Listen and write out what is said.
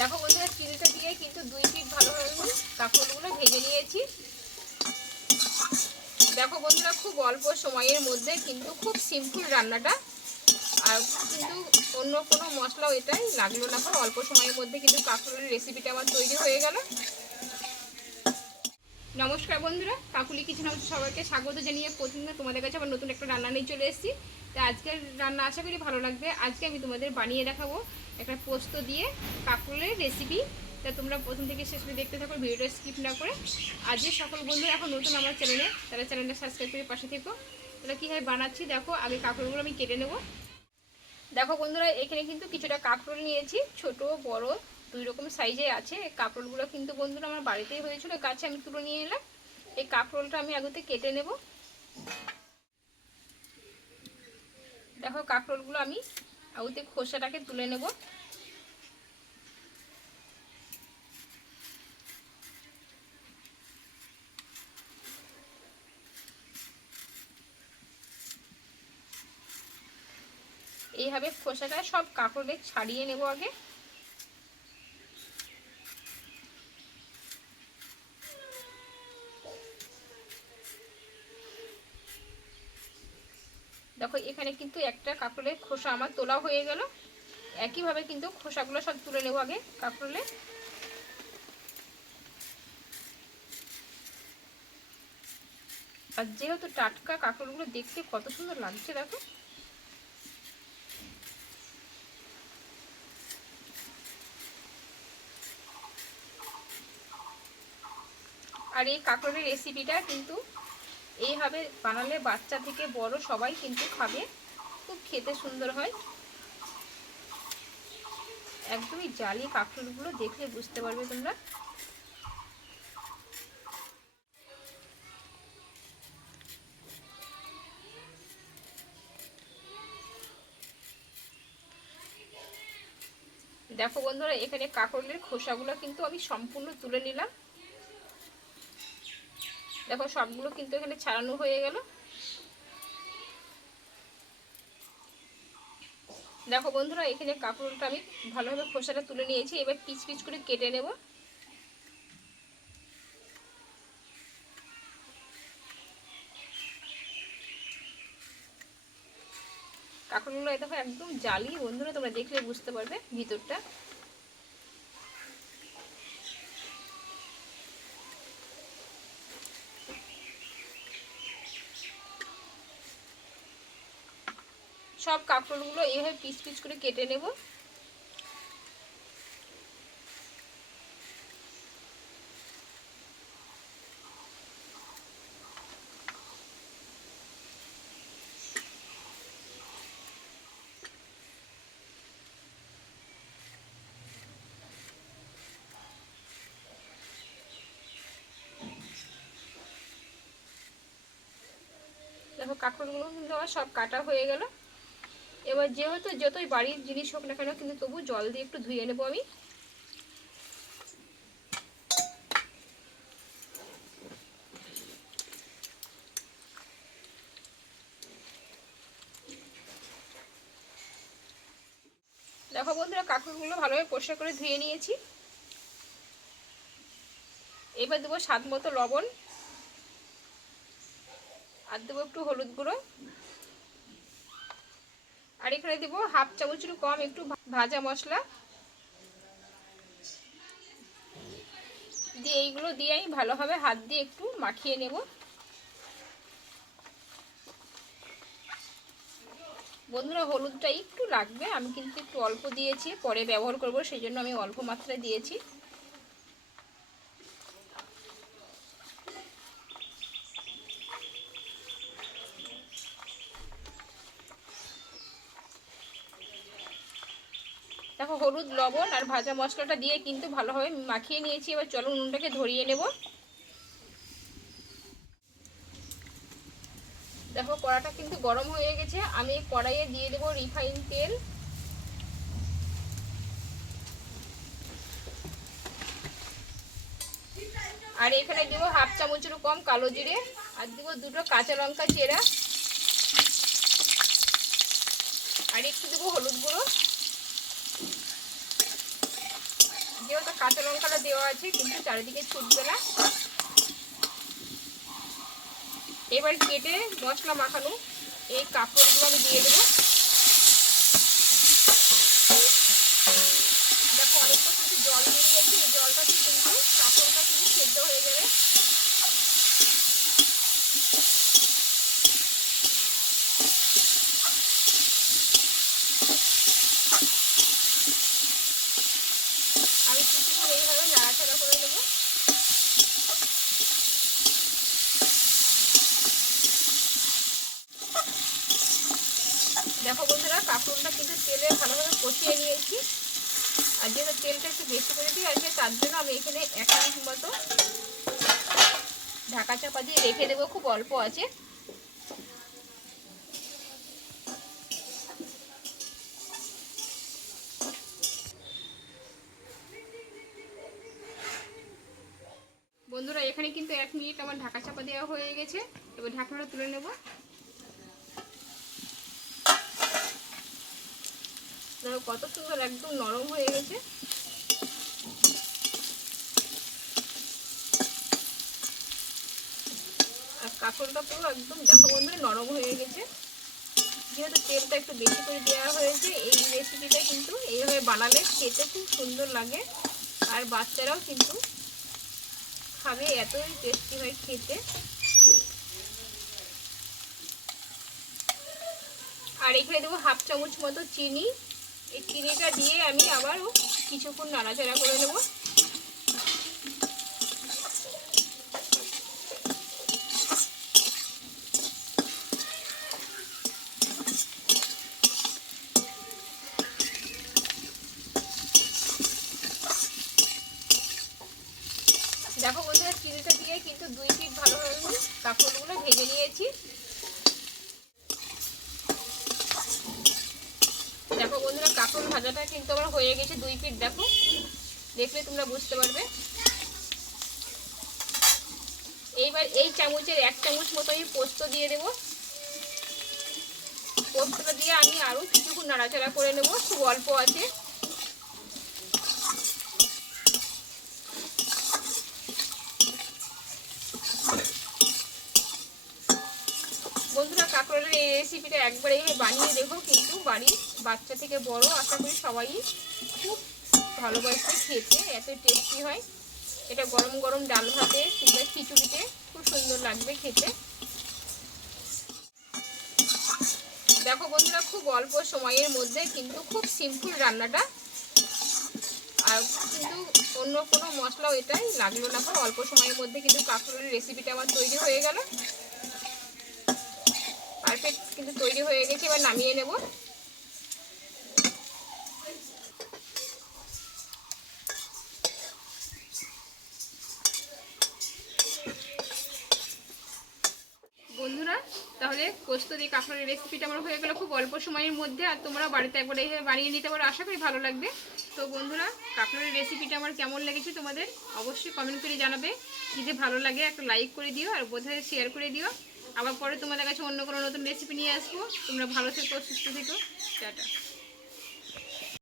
দেখো বন্ধুরা চিলটা দিয়ে কিন্তু দুই পিঠ ভালোভাবে কাঁকড়গুলো ভেজে নিয়েছি। দেখো বন্ধুরা, খুব অল্প সময়ের মধ্যে কিন্তু খুব সিম্পল রান্নাটা। আর কিন্তু অন্য কোনো মশলাও এটাই লাগল না। অল্প সময়ের মধ্যে কিন্তু কাঁকড়ের রেসিপিটা আমার তৈরি হয়ে গেল। নমস্কার বন্ধুরা, কাকুলি কিচেন হাউস সবাইকে স্বাগত জানিয়ে প্রতিদিন তোমাদের কাছে আবার নতুন একটা রান্না নিয়ে চলে এসেছি। তো আজকের রান্না আশা করি ভালো লাগবে। আজকে আমি তোমাদের বানিয়ে দেখাবো একটা পোস্ত দিয়ে কাকুলের রেসিপি তা তোমরা প্রথম থেকে শেষ করে দেখতে থাকো, ভিডিওটা স্কিপ না করে। আজকে সকল বন্ধুরা এখন নতুন আমার চ্যানেলে তারা চ্যানেলটা সাবস্ক্রাইব করে পাশে থেকো। তাহলে কীভাবে বানাচ্ছি দেখো, আগে কাঁকড়গুলো আমি কেটে নেব। দেখো বন্ধুরা, এখানে কিন্তু কিছুটা কাঁকরোল নিয়েছি, ছোট, বড়। দুই রকম সাইজে আছে। কাঁকরোলগুলো কিন্তু বন্ধুরা আমার বাড়িতেই হয়েছিল গাছে আমি তুলে নিয়ে এলাম। এই কাঁকরোলটা আমি আগুতে কেটে নেব। দেখো কাঁকরোলগুলো আমি আগুতে খোসাটাকে তুলে নেব। এইভাবে খোসাটা সব কাঁকড়ে ছাড়িয়ে নেব আগে। দেখো, এখানে কিন্তু একটা কাঁকড়ের খোসা আমার তোলা হয়ে গেল। একইভাবে কিন্তু খোসাগুলো সব তুলে নেব আগে কাঁকড়লে আর যেহেতু টাটকা কাঁকড়গুলো দেখতে কত সুন্দর লাগছে, দেখো। আর এই কাঁকড়ের রেসিপিটা কিন্তু এইভাবে বানালে বাচ্চা থেকে বড় সবাই কিন্তু খাবে। খুব খেতে সুন্দর হয়। একদমই জালি কাঁকড়গুলো দেখলে বুঝতে পারবে তোমরা। দেখো বন্ধুরা, এখানে কাঁকড়ের খোসাগুলো কিন্তু আমি সম্পূর্ণ তুলে নিলাম। দেখো, সবগুলো কিন্তু এখানে ছাড়ানো হয়ে গেল। দেখো বন্ধুরা, এখানে কাপড়টা আমি ভালোভাবে খোসাটা তুলে নিয়েছি। এবার পিচ পিচ করে কেটে নেব। কাঁকড়গুলো দেখো একদম জালি। বন্ধুরা, তোমরা দেখলে বুঝতে পারবে ভিতরটা। সব কাঁকড়গুলো এইভাবে পিস পিস করে কেটে নেব। দেখো কাঁকড়গুলো কিন্তু আমার সব কাটা হয়ে গেল। এবার যেহেতু যতই বাড়ির জিনিস হোক না কেন, কিন্তু তবু জল দিয়ে একটু ধুয়ে নেব আমি। দেখো বন্ধুরা কাকুরগুলো ভালোভাবে পরিষ্কার করে ধুয়ে নিয়েছি। এবার দেবো স্বাদ মতো লবণ। আর দেবো একটু হলুদ গুঁড়ো। আর এখানে দেবো হাফ চামচের কম একটু ভাজা মশলা। দিয়ে এইগুলো দিয়ে আমি ভালোভাবে হাত দিয়ে একটু মাখিয়ে নেব। বন্ধুরা, হলুদটা একটু লাগবে, আমি কিন্তু একটু অল্প দিয়েছি, পরে ব্যবহার করব, সেই জন্য আমি অল্প মাত্রায় দিয়েছি। দেখো হলুদ, লবণ আর ভাজা মশলাটা দিয়ে কিন্তু ভালোভাবে মাখিয়ে নিয়েছি। এবার চলো নুনটাকে ধরিয়ে নেব। দেখো কড়াটা কিন্তু গরম হয়ে গেছে। আমি কড়াইয়ে দিয়ে দেবো রিফাইন তেল। আর এখানে দেবো হাফ চামচেরও কম কালো জিরে। আর দেবো দুটো কাঁচা লঙ্কা চেরা। আর একটু দেবো হলুদ গুঁড়ো। যেহেতু কাঁচা লঙ্কাটা দেওয়া আছে, কিন্তু চারিদিকে ছুটবে না। এবার কেটে মশলা মাখানো এই কাপড়গুলো আমি দিয়ে দেবো দেখো অনেকটা কিন্তু জল বেরিয়েছে এই জলটাতে কিন্তু কাপড়টা কিন্তু সেদ্ধ হয়ে যাবে আমি কিছুক্ষণ এইভাবে নাড়াচাড়া করে নেব দেখো বন্ধুরা কাঁকরোলটা কিন্তু তেলে ভালোভাবে কষিয়ে নিয়েছি আর যেহেতু তেলটা একটু বেশি করে দিয়ে আছে তার জন্য আমি এখানে এক মিনিট মতো ঢাকা চাপা দিয়ে রেখে দেবো, খুব অল্প আছে। বন্ধুরা, এখানে কিন্তু এক মিনিট আমার ঢাকা চাপা দেওয়া হয়ে গেছে। এবার ঢাকনাটা তুলে নেব। দেখো কত সুন্দর একদম নরম হয়ে গেছে। আর কাঁকড়টা পুরো একদম দেখো বন্ধুরা নরম হয়ে গেছে। যেহেতু তেলটা একটু বেশি করে দেওয়া হয়েছে, এই রেসিপিটা কিন্তু এইভাবে বানালে খেতে খুব সুন্দর লাগে। আর বাচ্চারাও কিন্তু খাবে, এতই টেস্টি হয় খেতে। আর এখানে দেবো হাফ চামচ মতো চিনি। এই চিনিটা দিয়ে আমি আবারও কিছুক্ষণ নাড়াচাড়া করে নেব। দেখো বন্ধুরা, চিনিটা দিয়ে কিন্তু দুই পিঠ ভালোভাবে কাঁকড়গুলো ভেজে নিয়েছি দেখো বন্ধুরা কাঁকড় ভাজাটা কিন্তু আমার হয়ে গেছে দুই পিঠ দেখো। দেখলে তোমরা বুঝতে পারবে। এইবার এই চামচের এক চামচ মতো আমি পোস্ত দিয়ে দেবো। পোস্তটা দিয়ে আমি আরও কিছুক্ষণ নাড়াচাড়া করে নেব, খুব অল্প আছে। কাঁকড়ের এই রেসিপিটা একবার এইভাবে বানিয়ে দেখো কিন্তু বাড়ির বাচ্চা থেকে বড়, আশা করি সবাই খুব ভালোবাসে, খেতে, এত টেস্টি হয়। এটা গরম গরম ডাল ভাতে কিংবা খিচুড়িতে খুব সুন্দর লাগবে খেতে। দেখো বন্ধুরা, খুব অল্প সময়ের মধ্যে কিন্তু খুব সিম্পল রান্নাটা। আর কিন্তু অন্য কোনো মশলাও এটাই লাগল না। অল্প সময়ের মধ্যে কিন্তু কাঁকড়ের রেসিপিটা আমার তৈরি হয়ে গেল। কিন্তু তৈরি হয়ে গেছে, এবার নামিয়ে নেব। বন্ধুরা, তাহলে পোস্ত দিয়ে কাঁকড়ের রেসিপিটা আমার হয়ে গেল খুব অল্প সময়ের মধ্যে, আর তোমরা বাড়িতে একবার এইভাবে বানিয়ে নিতে পারো, আশা করি ভালো লাগবে। তো বন্ধুরা, কাঁকড়ের রেসিপিটা আমার কেমন লেগেছে তোমাদের অবশ্যই কমেন্ট করে জানাবে। যদি ভালো লাগে একটা লাইক করে দিও, আর বোধহয় শেয়ার করে দিও। আবার পরে তোমাদের কাছে অন্য কোনো নতুন রেসিপি নিয়ে আসব। তোমরা ভালো থেকো, সুস্থ থেকো। টাটা।